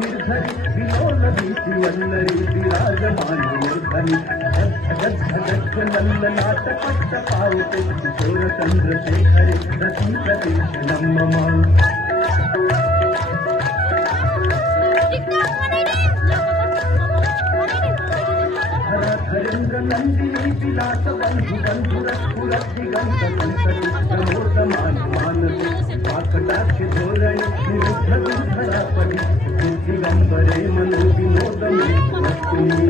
निर्धरि विलोलभीतिवल्लरी विराजमानमूर्धनि लल्ललाटपट्टपावते किशोरचन्द्रशेखरि रतिप्रतीक्षणं मम हरेन्द्रनन्दिनी विलासबन्धुबन्धुरस्फुरद्दिगन्तसन्तति प्रमोदमानमानसे वाक्कटाक्षधोरणे निरुद्धदुर्धरापदि दिगम्बरे मनोविनोदमे वस्तुनि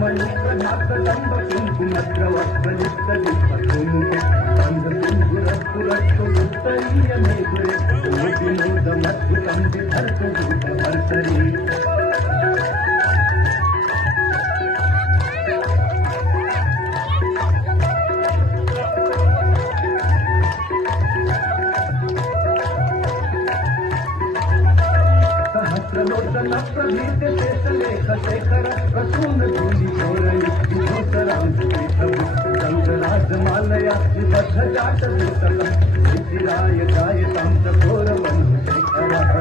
मणिप्रनाकदम्ब कुङ्कुमद्रवस्त्रयुक्तदिक्पथोमुखे अन्धकुङ्कुरस्फुरत्वयुत्तरीयमेघुरे विनोदमद्भुतं विधर्तदूतभर्तरी सहस्रलोचन प्रभीत शेषलेख शेखर प्रसून धूलि धोरणि विधोतरां प्रभु गङ्गराजमालया विबद्ध जात भूतलं विचिराय जायतां चकोरबन्धुशेखरः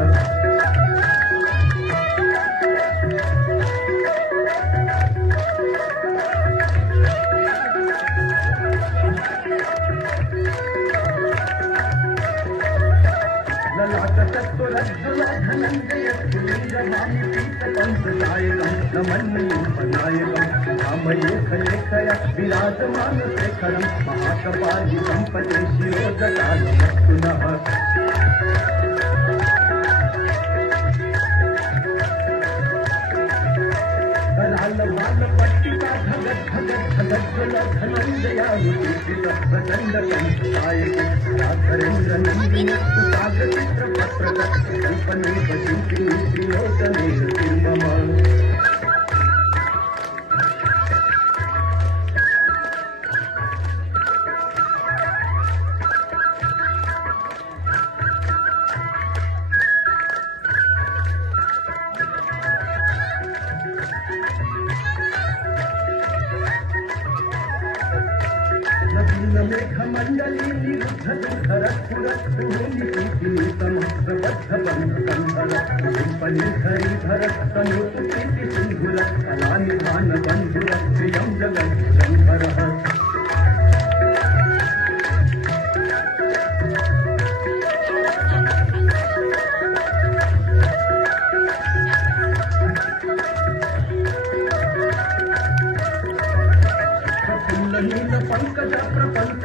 रामलेखलेखया विराजमानशेखरं महाकपालितं पते शिरोजटालमस्तुनः लालबालपट्टिका धनञ्जयानुचितप्रचण्डकण्ठायके राधरेन्द्रनन्दिनी सुतागचित्रपत्रकल्पनेकशिल्पिनी त्रिलोचनेर्मम मेघमण्डली निरुद्धरस्फुरत्तुलिपीतिनीतमप्रबद्धबन्धकन्धर पनिधरीधर तनोतुकीर्तिसिन्धुर कलानिधानबन्धुर प्रियं जगच्छङ्करः पंकज प्रपंच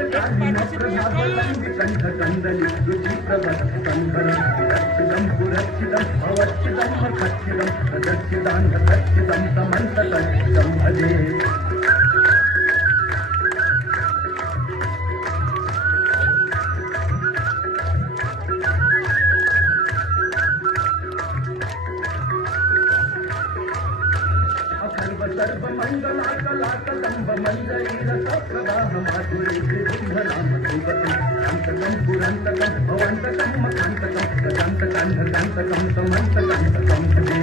कंठकंदली रुचिप्रबद्धकंधर रक्षितं पुरक्षितं भवक्षितं मखक्षितं तदक्षितान्धक्षितं समन्तकक्षितं भजे सर्वमङ्गलाकलाकदम्ब मञ्जरीरसप्रवाहमाधुरी विजृम्भणामधुपति अन्तकं पुरन्तकं भवन्तकं मकान्तकं गजान्तकान्धकान्तकं समन्तकान्तकं भजे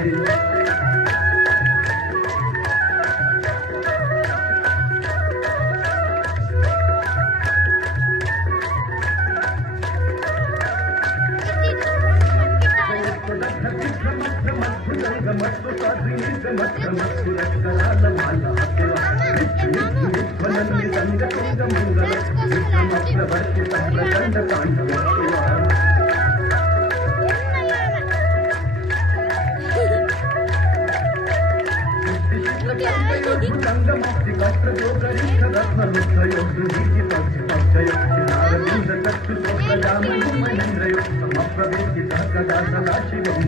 सदा सदा शिवं